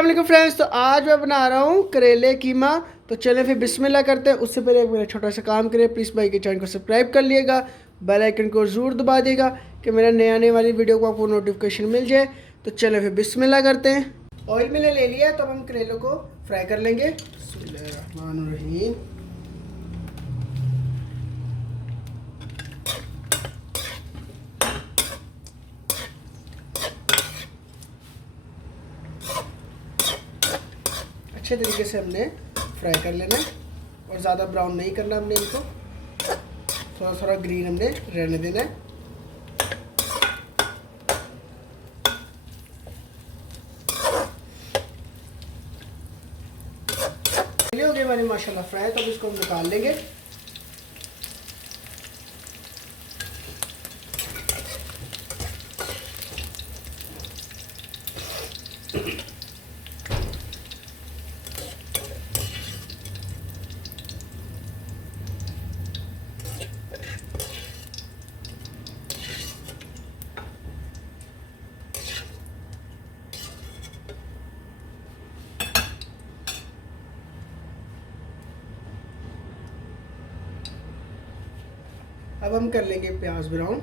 अस्सलाम वालेकुम फ्रेंड्स। तो आज मैं बना रहा हूँ करेले कीमा। तो चलें फिर बिस्मिल्लाह करते हैं। उससे पहले मेरा छोटा सा काम करें, प्लीज़ भाई के चैनल को सब्सक्राइब कर लिएगा, बेल आइकन को ज़रूर दबा देगा कि मेरा नया आने वाली वीडियो को आपको नोटिफिकेशन मिल जाए। तो चलें फिर बिस्मिल्लाह करते हैं। ऑयल मैंने ले लिया, तो अब हम करेलों को फ्राई कर लेंगे। बिस्मिल्लाहिर्रहमानिर्रहीम। अच्छे तरीके से हमने फ्राई कर लेना है और ज़्यादा ब्राउन नहीं करना हमने इनको, थोड़ा थोड़ा ग्रीन हमने रहने देना है। हो गए हमारे माशाल्लाह फ्राई, तो अब इसको हम निकाल लेंगे। अब हम कर लेंगे प्याज ब्राउन।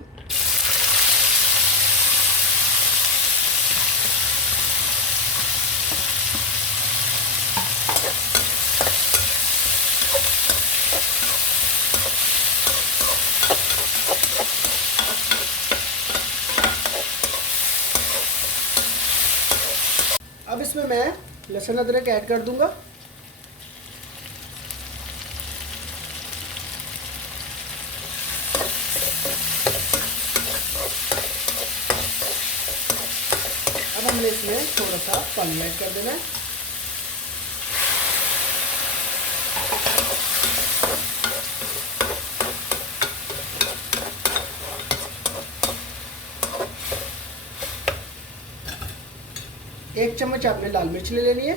अब इसमें मैं लहसुन अदरक ऐड कर दूंगा। अब हमने इसमें थोड़ा सा पानी ऐड कर देना है। एक चम्मच आपने लाल मिर्च ले लेनी है,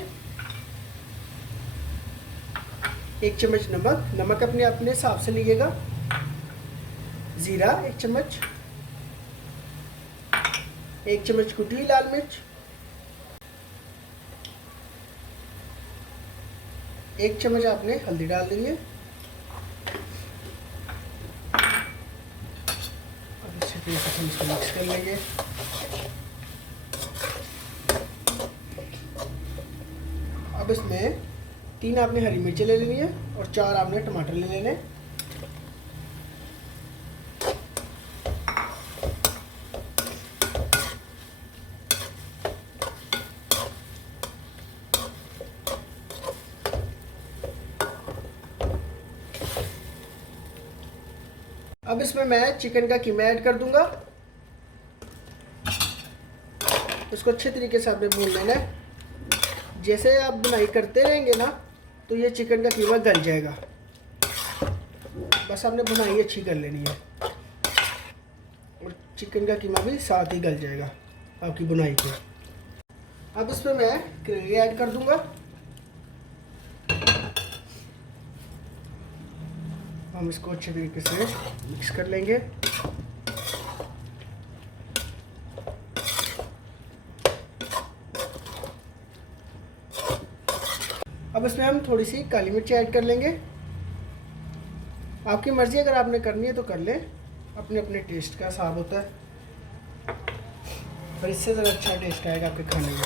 एक चम्मच नमक अपने अपने हिसाब से लीजिएगा, ज़ीरा एक चम्मच कुटी हुई लाल मिर्च, एक चम्मच आपने हल्दी डाल देनी है। अब अच्छे तरीके से हम इसको मिक्स कर लेंगे। अब इसमें 3 आपने हरी मिर्ची ले लेनी है और 4 आपने टमाटर ले लेने। अब इसमें मैं चिकन का कीमा ऐड कर दूंगा। इसको अच्छे तरीके से आपने भून लेना है। जैसे आप बुनाई करते रहेंगे ना, तो ये चिकन का कीमा गल जाएगा। बस आपने बुनाई अच्छी कर लेनी है और चिकन का कीमा भी साथ ही गल जाएगा आपकी बुनाई के। अब इसमें मैं करेले ऐड कर दूंगा। हम इसको अच्छे तरीके से मिक्स कर लेंगे। अब इसमें हम थोड़ी सी काली मिर्च ऐड कर लेंगे। आपकी मर्ज़ी, अगर आपने करनी है तो कर लें, अपने अपने टेस्ट का हिसाब होता है, पर इससे ज़्यादा अच्छा टेस्ट आएगा आपके खाने में।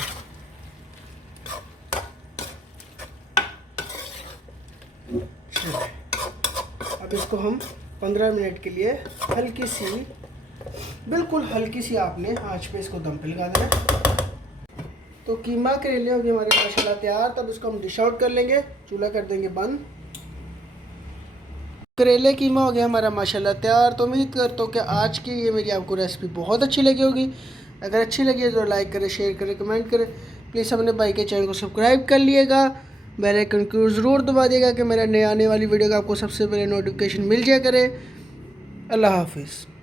अब इसको हम 15 मिनट के लिए हल्की सी, बिल्कुल हल्की सी आपने आंच पे इसको दम पे लगा देना। तो कीमा करेले हो गए हमारे माशाल्लाह तैयार। तब इसको हम डिश आउट कर लेंगे, चूल्हा कर देंगे बंद। करेले कीमा हो गया हमारा माशाल्लाह तैयार। तो उम्मीद करता हूँ कि आज की ये मेरी आपको रेसिपी बहुत अच्छी लगी होगी। अगर अच्छी लगी है तो लाइक करें, शेयर करें, कमेंट करें। प्लीज़ अपने भाई के चैनल को सब्सक्राइब कर लिएगा, बेल आइकन को ज़रूर दबा देगा कि मेरा नया आने वाली वीडियो का आपको सबसे पहले नोटिफिकेशन मिल जाया करे। अल्लाह हाफिज़।